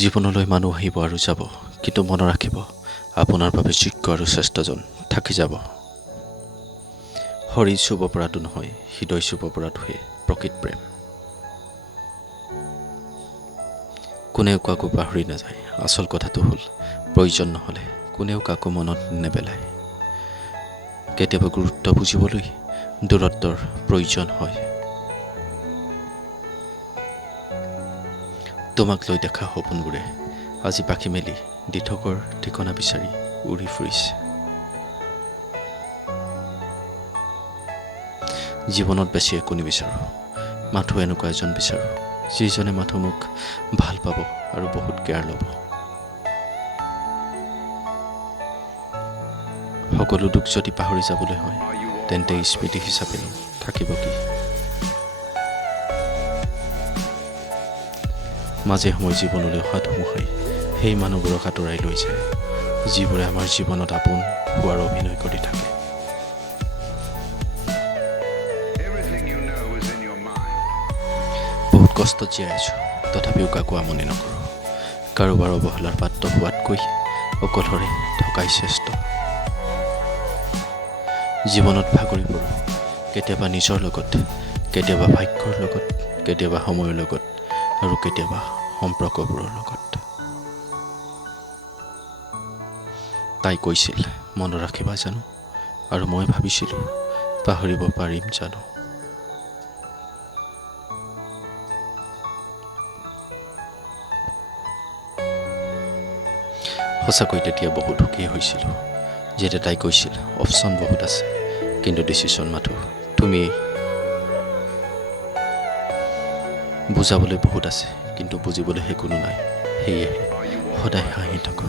জীৱনলৈ মানুহ আহিব আৰু যাব, কিন্তু মনত ৰাখিব আপোনাৰ বাবে যোগ্য আৰু শ্ৰেষ্ঠজন থাকি যাব। শৰীৰ চুব পৰাটো নহয়, হৃদয় চুব পৰাটোহে প্ৰকৃত প্ৰেম। কোনেও কাকো পাহৰি নাযায়, আচল কথাটো হ'ল প্ৰয়োজন নহ'লে কোনেও কাকো মনত নেপেলায়। কেতিয়াবা গুৰুত্ব বুজিবলৈ দূৰত্বৰ প্ৰয়োজন হয়। তোমাক লৈ দেখা সপোনবোৰে আজি পাখি মেলি দিঠকৰ ঠিকনা বিচাৰি উৰি ফুৰিছে। জীৱনত বেছি একো নিবিচাৰোঁ, মাথো এনেকুৱা এজন বিচাৰোঁ যিজনে মাথো মোক ভাল পাব আৰু বহুত কেয়াৰ ল'ব। সকলো দুখ যদি পাহৰি যাবলৈ হয়, তেন্তে স্মৃতি হিচাপে থাকিব কি? মাজে সময়ে জীৱনলৈ অহা ধুমুহাই সেই মানুহবোৰক আঁতৰাই লৈ যায়, যিবোৰে আমাৰ জীৱনত আপোন হোৱাৰ অভিনয় কৰি থাকে। বহুত কষ্টত জীয়াই আছোঁ, তথাপিও কাকো আমনি নকৰোঁ। কাৰোবাৰ অৱহেলাৰ পাত্ৰ হোৱাতকৈ অকলশৰে থকাই শ্ৰেষ্ঠ। জীৱনত ভাগৰি পৰোঁ, কেতিয়াবা নিজৰ লগত, কেতিয়াবা ভাগ্যৰ লগত, কেতিয়াবা সময়ৰ লগত আৰু কেতিয়াবা সম্পৰ্কবোৰৰ লগত। তাই কৈছিল মনত ৰাখিবা জানো, আৰু মই ভাবিছিলোঁ পাহৰিব পাৰিম জানো। সঁচাকৈ তেতিয়া বহুত সুখী হৈছিলোঁ, যেতিয়া তাই কৈছিল অপশ্যন বহুত আছে, কিন্তু ডিচিশ্যন মাথো তুমি। বুজাবলৈ বহুত আছে, কিন্তু বুজিবলৈহে কোনো নাই, সেয়েহে সদায় হাঁহি থাকোঁ।